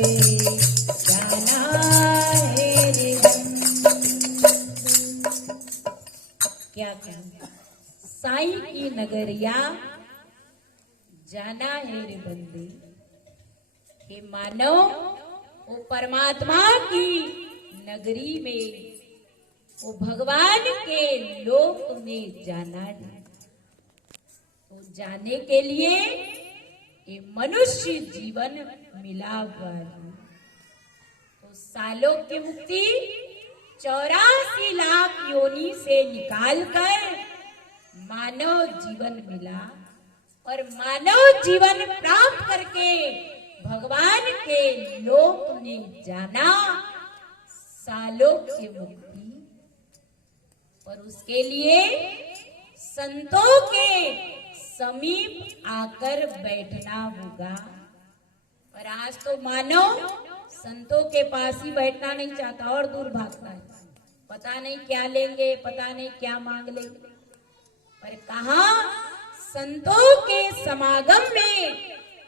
जाना है रे क्या कहूं, साईं की नगरिया जाना है रे बंदे। हे मानव, वो परमात्मा की नगरी में, वो भगवान के लोक में जाना है। तो जाने के लिए ये मनुष्य जीवन मिला हुआ है। तो सालों की मुक्ति 84 लाख योनि से निकालकर मानव जीवन मिला, और मानव जीवन प्राप्त करके भगवान के लोक में जाना सालों की मुक्ति। और उसके लिए संतों के समीप आकर बैठना होगा। और आज तो मानव संतों के पास ही बैठना नहीं चाहता और दूर भागता है। पता नहीं क्या लेंगे, पता नहीं क्या मांग लेंगे। पर कहा संतों के समागम में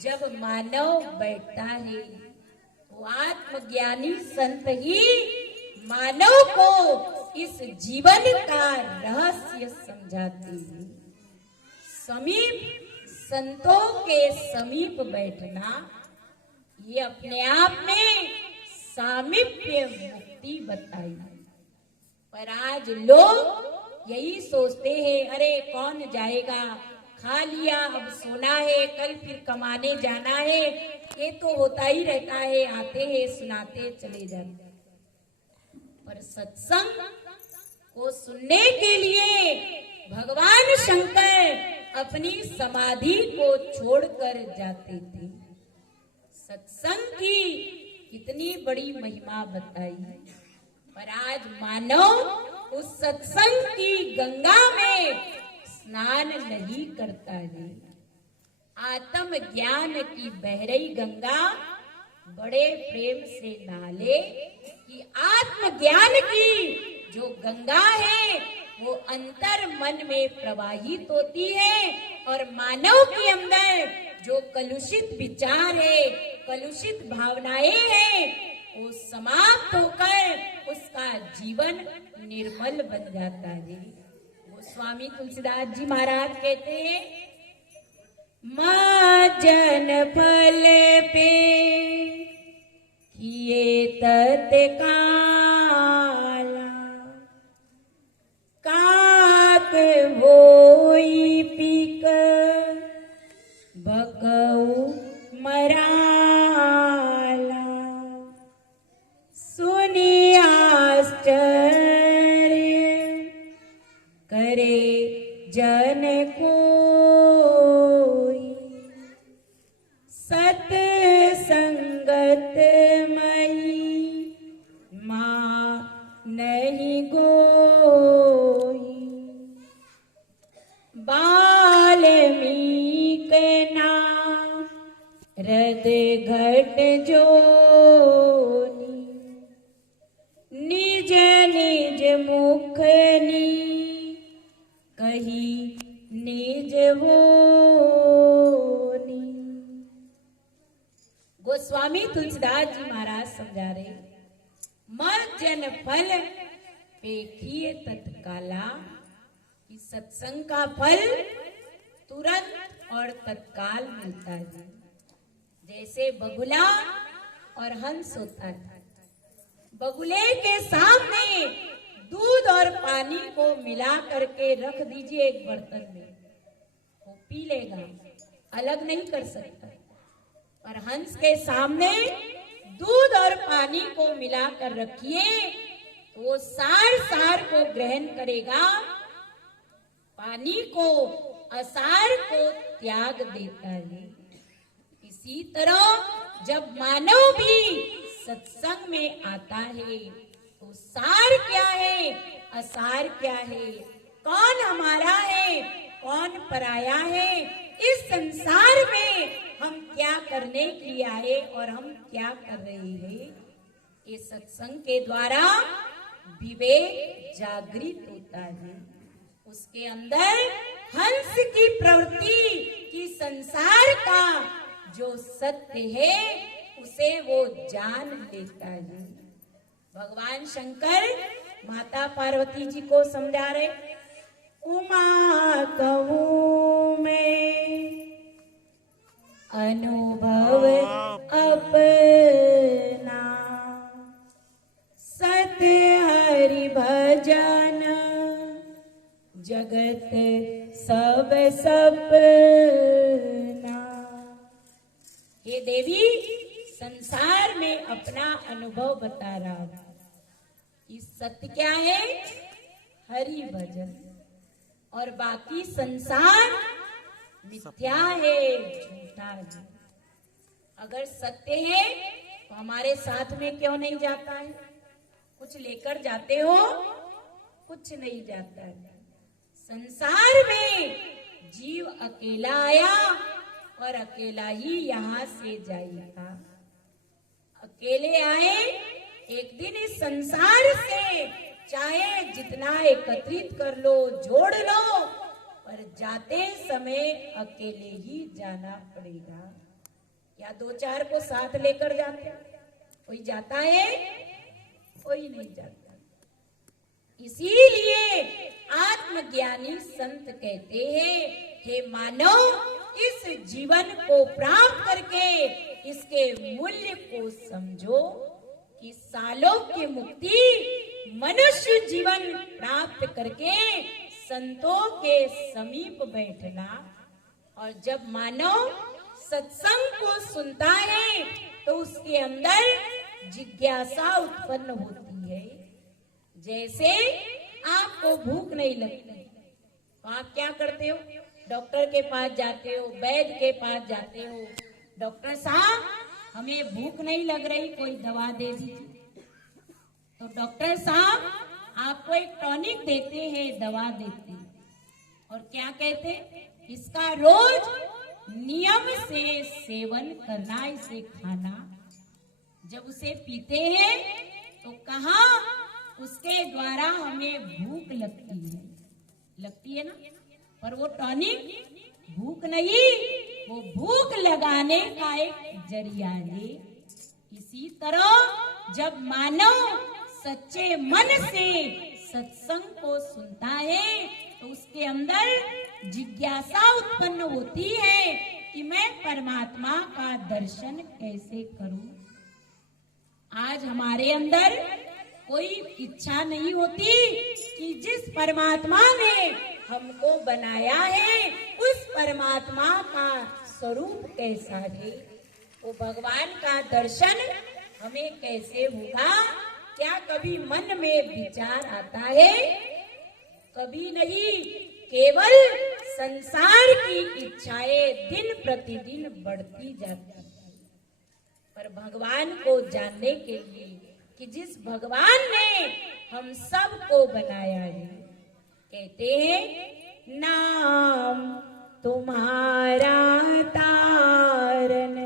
जब मानव बैठता है तो आत्मज्ञानी संत ही मानव को इस जीवन का रहस्य समझाते हैं। समीप, संतों के समीप बैठना ये अपने आप में सामीप्य मुक्ति बताई। पर आज लोग यही सोचते हैं, अरे कौन जाएगा, खा लिया अब सोना है, कल फिर कमाने जाना है, ये तो होता ही रहता है, आते हैं सुनाते चले जाते। पर सत्संग को सुनने के लिए भगवान शंकर अपनी समाधि को छोड़कर जाते थे। सत्संग की कितनी बड़ी महिमा बताई। पर आज मानव उस सत्संग की गंगा में स्नान नहीं करता है। आत्म ज्ञान की बहरई गंगा बड़े प्रेम से नहाले कि आत्म ज्ञान की जो गंगा है वो अंतर मन में प्रवाहित होती है, और मानव के अंदर जो कलुषित विचार है, कलुषित भावनाएं हैं, वो समाप्त होकर उसका जीवन निर्मल बन जाता है। वो स्वामी तुलसीदास जी महाराज कहते हैं, माजन फल पे किए तत्काला, काक होई पीक बकऊ मराला, सुनी आश्चर्य करे जन कोई, सत संगत मई मां नहीं गोई, बाल्मीक नाम हृद घट जोनी, निज निज मुखनी कही निज होनी। गोस्वामी तुलसीदास जी महाराज समझा रहे, मर्जन फल पेखिए तत्काला, कि सत्संग का फल तुरंत और तत्काल मिलता है। जैसे बगुला और हंस होता है, बगुले के सामने दूध और पानी को मिला करके रख दीजिए एक बर्तन में, वो पी लेगा, अलग नहीं कर सकता। पर हंस के सामने दूध और पानी को मिलाकर रखिए तो वो सार सार को ग्रहण करेगा, पानी को, असार को त्याग देता है। इसी तरह जब मानव भी सत्संग में आता है तो सार क्या है, असार क्या है, कौन हमारा है, कौन पराया है, इस संसार में हम क्या करने के लिए आए और हम क्या कर रहे हैं। ये सत्संग के द्वारा विवेक जागृत होता है। उसके अंदर हंस की प्रवृत्ति की संसार का जो सत्य है उसे उसे वो जान लेता है। भगवान शंकर माता पार्वती जी को समझा रहे, उमा कहूँ मैं अनुभव अपना, सत्य हरि भजन जगत सब सपना। ये देवी संसार में अपना अनुभव बता रहा था कि सत्य क्या है, हरि भजन, और बाकी संसार मिथ्या है, झूठा है। अगर सत्य है तो हमारे साथ में क्यों नहीं जाता है? कुछ लेकर जाते हो, कुछ नहीं जाता है। संसार में जीव अकेला आया और अकेला ही यहाँ से जाएगा। अकेले आए, एक दिन इस संसार से चाहे जितना एकत्रित कर लो, जोड़ लो, पर जाते समय अकेले ही जाना पड़ेगा। या दो चार को साथ लेकर जाते, कोई जाता है? कोई नहीं जाता। इसीलिए आत्मज्ञानी संत कहते हैं, हे मानव, इस जीवन को प्राप्त करके इसके मूल्य को समझो कि सालों की मुक्ति मनुष्य जीवन प्राप्त करके संतों के समीप बैठना। और जब मानव सत्संग को सुनता है तो उसके अंदर जिज्ञासा उत्पन्न होती है। जैसे आपको भूख नहीं लगती तो आप क्या करते हो? डॉक्टर के पास जाते हो, वैद्य के पास जाते हो, डॉक्टर साहब हमें भूख नहीं लग रही, कोई दवा दे दीजिए। तो डॉक्टर साहब आपको एक टॉनिक देते हैं, दवा देते हैं, और क्या कहते हैं? इसका रोज नियम से सेवन करना, इसे खाना। जब उसे पीते हैं तो कहाँ उसके द्वारा हमें भूख लगती है ना, पर वो टॉनिक भूख नहीं, वो भूख लगाने का एक जरिया है। इसी तरह जब मानव सच्चे मन से सत्संग को सुनता है तो उसके अंदर जिज्ञासा उत्पन्न होती है कि मैं परमात्मा का दर्शन कैसे करूं। आज हमारे अंदर कोई इच्छा नहीं होती कि जिस परमात्मा ने हमको बनाया है उस परमात्मा का स्वरूप कैसा है, वो भगवान का दर्शन हमें कैसे होगा। क्या कभी मन में विचार आता है? कभी नहीं। केवल संसार की इच्छाएं दिन प्रतिदिन बढ़ती जाती है। पर भगवान को जानने के लिए कि जिस भगवान ने हम सबको बनाया है, कहते हैं नाम तुम्हारा तारन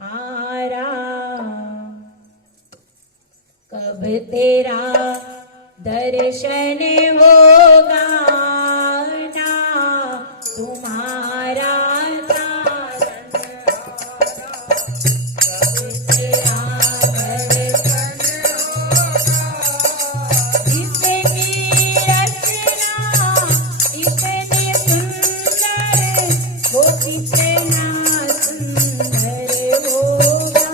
हारा, कब तेरा दर्शन होगा ना तुम्हारा तारन हारा, कब तेरा दर्शन होगा। इसकी रचना इतनी सुंदर, वो कितना सुंदर होगा।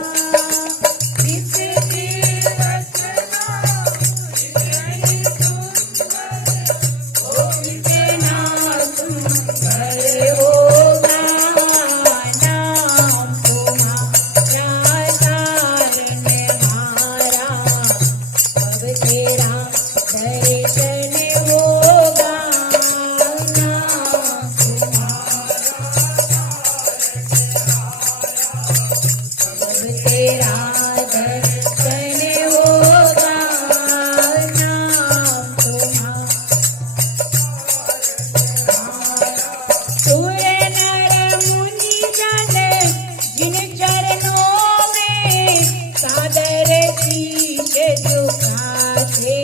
इसकी झुकाते